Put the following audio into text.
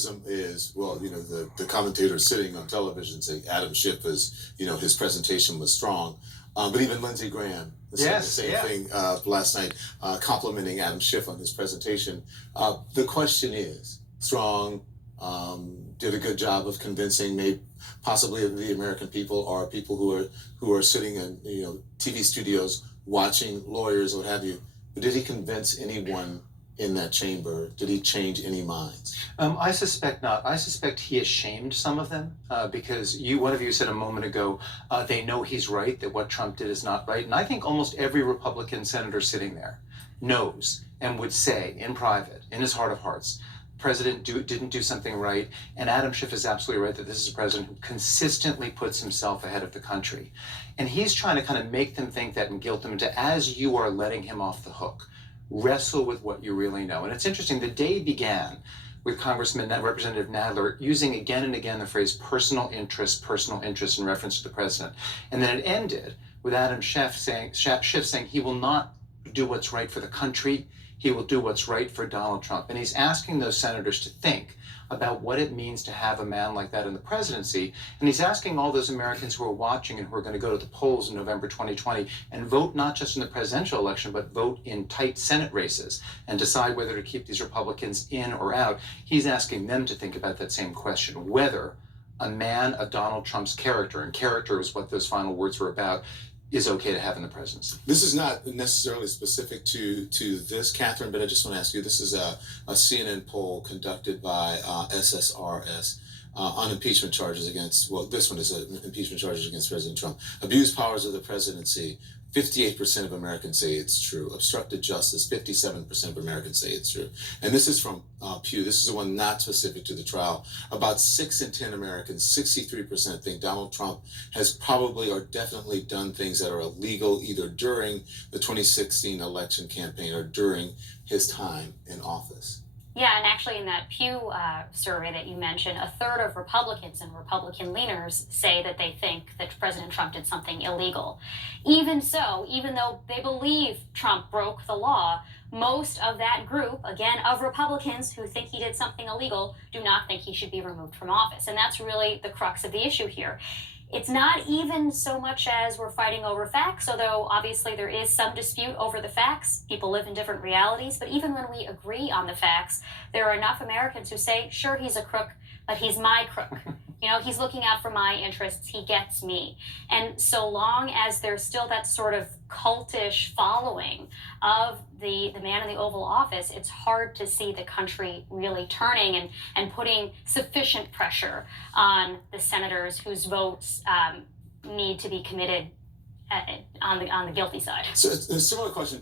criticism is, well, the commentator sitting on television saying Adam Schiff is, his presentation was strong. But even Lindsey Graham said the same thing last night, complimenting Adam Schiff on his presentation. The question is, strong, did a good job of convincing maybe possibly the American people, or people who are sitting in TV studios watching lawyers, what have you. But did he convince anyone in that chamber? Did he change any minds? I suspect not. I suspect he ashamed some of them because one of you said a moment ago, they know he's right, that what Trump did is not right. And I think almost every Republican senator sitting there knows and would say in private, in his heart of hearts, President didn't do something right. And Adam Schiff is absolutely right that this is a president who consistently puts himself ahead of the country. And he's trying to kind of make them think that and guilt them into, as you are letting him off the hook, wrestle with what you really know. And it's interesting, the day began with Representative Nadler using again and again the phrase personal interest in reference to the president. And then it ended with Adam Schiff saying he will not do what's right for the country. He will do what's right for Donald Trump. And he's asking those senators to think about what it means to have a man like that in the presidency. And he's asking all those Americans who are watching and who are going to go to the polls in November 2020 and vote not just in the presidential election, but vote in tight Senate races and decide whether to keep these Republicans in or out. He's asking them to think about that same question, whether a man of Donald Trump's character, and character is what those final words were about, is okay to have in the presidency. This is not necessarily specific to this, Catherine, but I just want to ask you, this is a CNN poll conducted by SSRS on impeachment charges against, this one is impeachment charges against President Trump. Abused powers of the presidency, 58% of Americans say it's true. Obstructed justice, 57% of Americans say it's true. And this is from Pew. This is the one not specific to the trial. About 6 in 10 Americans, 63%, think Donald Trump has probably or definitely done things that are illegal either during the 2016 election campaign or during his time in office. Yeah, and actually in that Pew survey that you mentioned, a third of Republicans and Republican leaners say that they think that President Trump did something illegal. Even so, even though they believe Trump broke the law, most of that group, again, of Republicans who think he did something illegal, do not think he should be removed from office. And that's really the crux of the issue here. It's not even so much as we're fighting over facts, although obviously there is some dispute over the facts. People live in different realities, but even when we agree on the facts, there are enough Americans who say, sure, he's a crook, but he's my crook. He's looking out for my interests. He gets me. And so long as there's still that sort of cultish following of the man in the Oval Office, it's hard to see the country really turning and putting sufficient pressure on the senators whose votes need to be committed on the guilty side. So it's a similar question.